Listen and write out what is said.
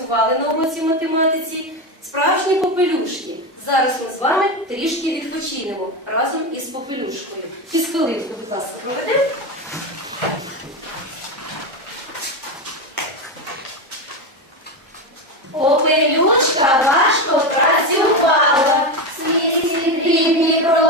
працювали на уроці математиці, справжні попелюшки. Зараз ми з вами трішки відпочинемо разом із попелюшкою. Фізхвилинку, будь ласка, проведемо. Попелюшка важко працювала, слізки дрібні проливала,